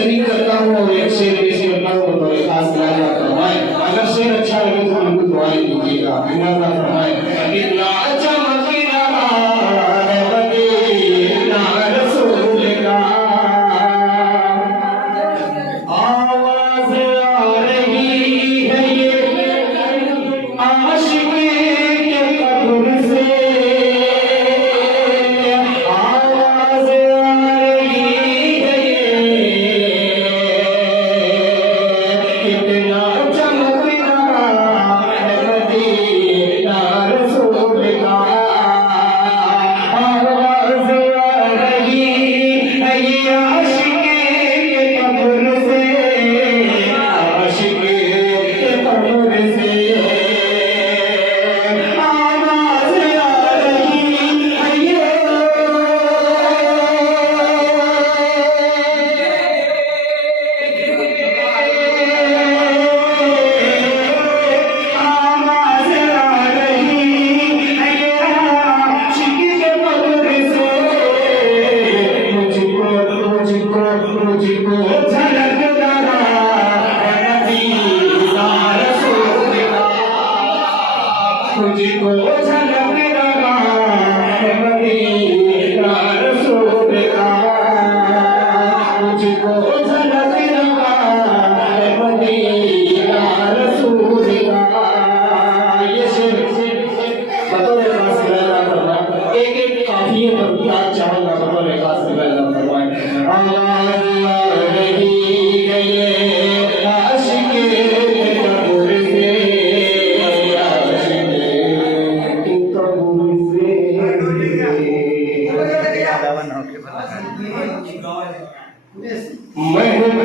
शरीक करता हूँ और एक शेर पेश करता हूँ तो एक खास दुआ फरमाए। अगर शेर अच्छा लगे तो हमको दुआएं दीजिएगा। इनादा फरमाए इतना अच्छा मदीना है मदीना रसूल का। आवाज़ आ रही है ये आशिक के कब्र से। आवाज़ आ रही है ये कितना चमकता है मदीना रसूल का। आवाज़ आ रही है ये आशिक के कब्र से। आशिक के कब्र से आवाज़ आ रही है ये। आवाज़ आ रही है ये आशिक के कब्र से। मुझको झलक रहा है मदीना रसूल का। मुझको झलक रहा है मदीना रसूल का। मुझको झलक रहा है मदीना रसूल का। ये शेर बतौर खास गाना फरमाए। एक एक काफिये पर क्या चाहूंगा बतौर खास गाना फरमाए। आवाज़ आ रही है ये आशिक के कब्र से। आशिक के कब्र से महबूब